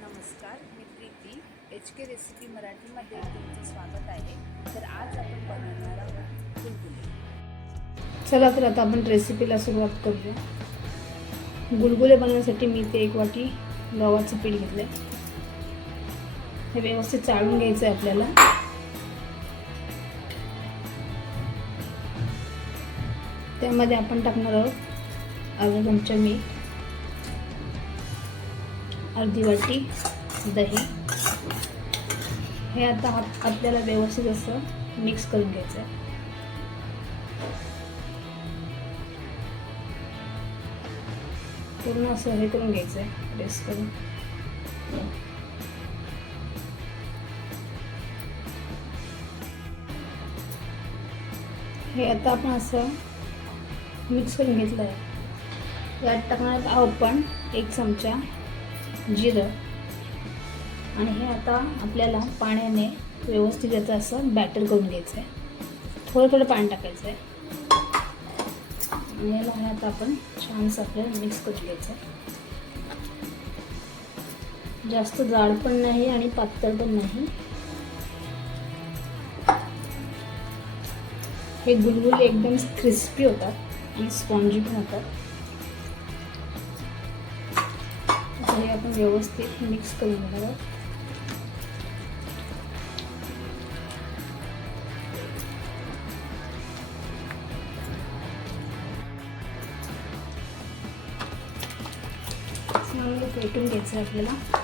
नमस्कार मी Preeti. H K recipe मराठीमध्ये तुमचं स्वागत आहे. तर आज आपण बनवणार आहोत गुलगुले. चला तर आता आपण रेसिपीला सुरुवात करूया. गुलगुले बनवण्यासाठी मी ते एक वाटी गव्हाचं पीठ घेतलं हे व्यवस्थित चाळून घ्यायचं आहे आपल्याला. त्यामध्ये आपण टाकणार आहोत अर्धा चमचा मीठ. अर्धी वाटी दही. हे आता आप- आपल्याला व्यवस्थित असं मिक्स करून घ्यायचं आहे पूर्ण असं हे करून घ्यायचं आहे प्रेस करून. हे आता आपण असं मिक्स करून घेतलं आहे यात टाकणार आहोत आपण एक चमचा जिरं. आणि हे आता आपल्याला पाण्याने व्यवस्थित याचं असं बॅटर करून घ्यायचं आहे थोडं थोडं पाणी टाकायचं आहे आणि याला हे आता आपण छानसं आपल्याला मिक्स करून घ्यायचं आहे जास्त जाड पण नाही आणि पातळ पण नाही. हे गुलगुले एकदम क्रिस्पी होतात आणि स्पॉन्जी पण होतात. हे आपण व्यवस्थित मिक्स करून घेणार आहोत. चांगलं पेटून घ्यायचं आहे आपल्याला.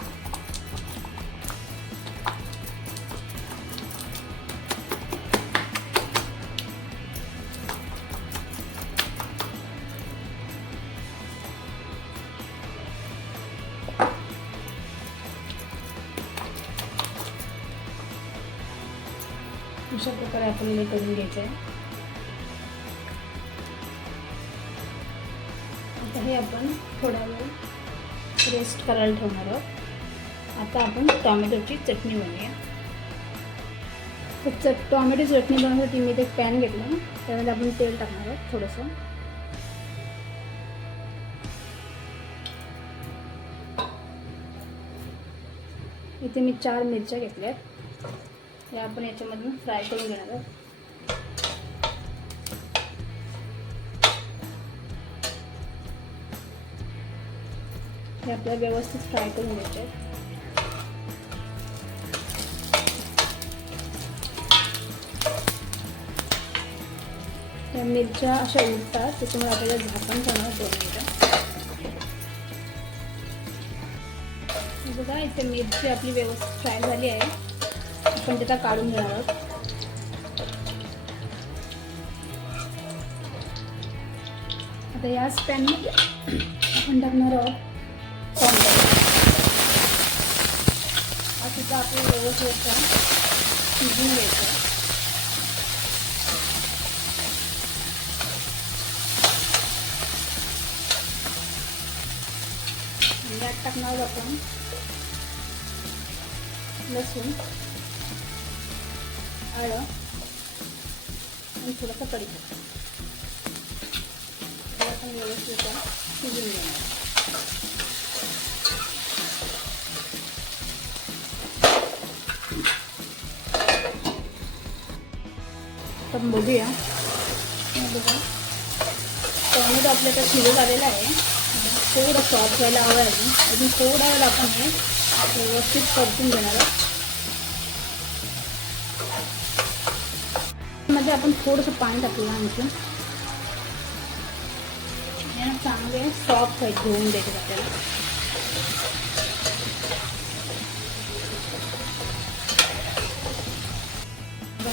अशा प्रकारे आपण हे करून घ्यायचं आहे. आता हे आपण थोडा वेळ रेस्ट करायला ठेवणार आहोत. आता आपण टॉमॅटोची चटणी बनवूया. तर च टॉमॅटो चटणी बनवण्यासाठी मी एक पॅन घेतला. त्यामध्ये आपण तेल टाकणार आहोत थोडंसं. इथे मी चार मिरच्या घेतल्या आहेत हे आपण याच्यामधून फ्राय करून घेणार आहोत. हे आपल्याला व्यवस्थित फ्राय करून घ्यायचे त्या मिरच्या अशा उठतात त्याच्यामुळे आपल्याला झाकण करणार दोन मिनिटं. बघा इथे मिरची आपली व्यवस्थित फ्राय झाली आहे. आपण त्याचा काढून घेणार आहोत. आता या स्पॅनमध्ये आपण टाकणार आहोत टोमॅटो हा सुद्धा आपण व्यवस्थित शिजून घ्यायचं. यात टाकणार आपण लसूण. आलं आणि थोडंसं कढीपत्ता. हे व्यवस्थित शिजून घेणार. आपण बघूया. हे बघा. टोमॅटो आपल्याकडे शिजत आलेला आहे. थोडं सॉफ्ट व्हायला हवं आहे अजून थोडा वेळ आपण हे व्यवस्थित परतून घेणार आहोत. मध्ये आपण थोडंसं पाणी टाकलं आणखी. चांगले सॉफ्ट व्हायचे घेऊन द्यायचे आपल्याला.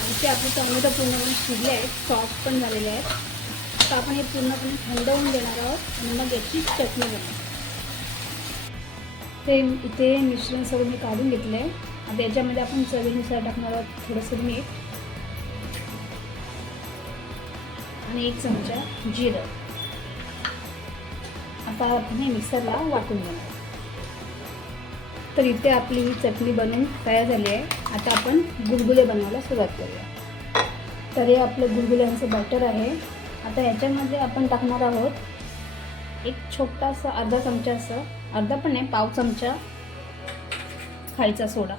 इथे आपले टोमॅटो पूर्णपणे शिजले आहेत सॉफ्ट पण झालेले आहेत. तर आपण हे पूर्णपणे थंड होऊन देणार आहोत आणि मग याची चटणी बनवू ते इथे मिश्रण सगळं मी काढून घेतलं आहे आता याच्यामध्ये आपण चवीनुसार टाकणार आहोत थोडंसं मीठ. आणि एक चमचा जिरं. आता आपण हे मिक्सरला वाटून घेणार तर इथे आपली ही चटणी बनवून तयार झाली आहे. आता आपण गुलगुले बनवायला सुरुवात करूया. तर हे आपलं गुलगुल्यांचं बॅटर आहे. आता याच्यामध्ये आपण टाकणार आहोत एक छोटासा अर्धा चमचा असं अर्धा पण नाही पाव चमचा खायचा सोडा.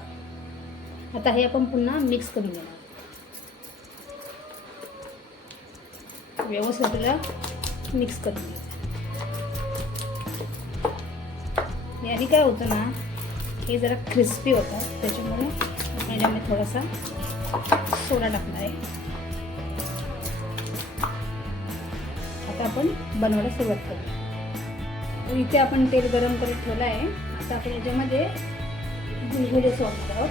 आता हे आपण पुन्हा मिक्स करून घेणार व्यवस्थित आपल्याला मिक्स करून घ्यायचं याने काय होतं ना हे जरा क्रिस्पी होतं. त्याच्यामुळे आपण याच्यामध्ये थोडासा सोडा टाकणार आहे. आता आपण बनवायला सुरुवात करू तर इथे आपण तेल गरम करत ठेवलं आहे. आता आपण याच्यामध्ये गुलगुले सोडणार आहोत.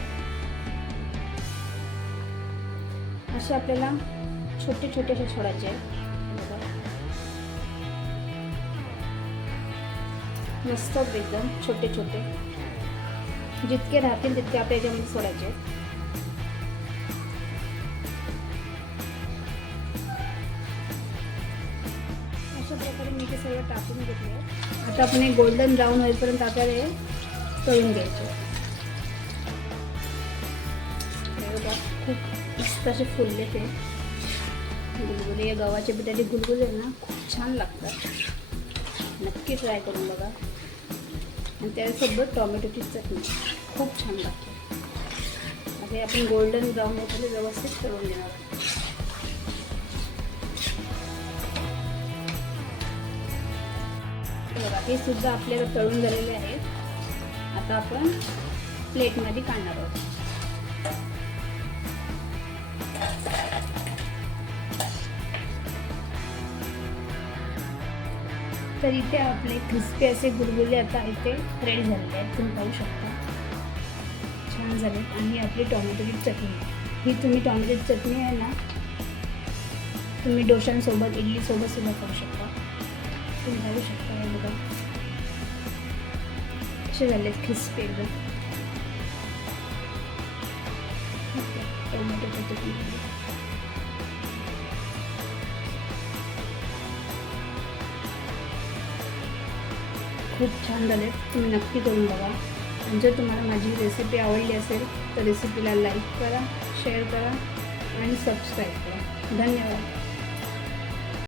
असे आपल्याला छोटे छोटे असे सोडायचे आहेत. मस्त एकदम छोटे छोटे. जितके राहतील तितके आपल्या याच्यामध्ये सोडायचे अशा प्रकारे मी ते सगळं टाकून घेतले. आता आपण हे गोल्डन ब्राऊन होईपर्यंत आपल्याला हे तळून घ्यायचे. बघा खूप मस्त असे फुलले ते. गुलगुले या गव्हाच्या पिठाचे गुलगुले ना खूप छान लागतात. नक्की ट्राय करून बघा. आणि त्यासोबत टॉमॅटोची चटणी. खूप छान लागते. आता हे आपण गोल्डन ब्राऊन वगैरे व्यवस्थित करून देणार आहोत. बघा हे सुद्धा आपल्याला तळून झालेले आहेत आता आपण प्लेटमध्ये काढणार आहोत. तर इथे आपले क्रिस्पी असे गुलगुले आता इथे रेडी झालेले आहेत. तुम्ही पाहू शकता. छान झाले. आणि आपली टॉमॅटोची चटणी. ही तुम्ही टॉमॅटोची चटणी आहे ना तुम्ही डोशांसोबत इडलीसोबत सुद्धा खाऊ शकता. तुम्ही पाहू शकता हे बघा. असे झाले क्रिस्पी एकदम. टोमॅटोची चटणी. खूप छान झाले. तुम्ही नक्की करून बघा. आणि जर तुम्हाला माझी रेसिपी आवडली असेल तर रेसिपीला लाईक करा शेअर करा आणि सबस्क्राईब करा. धन्यवाद.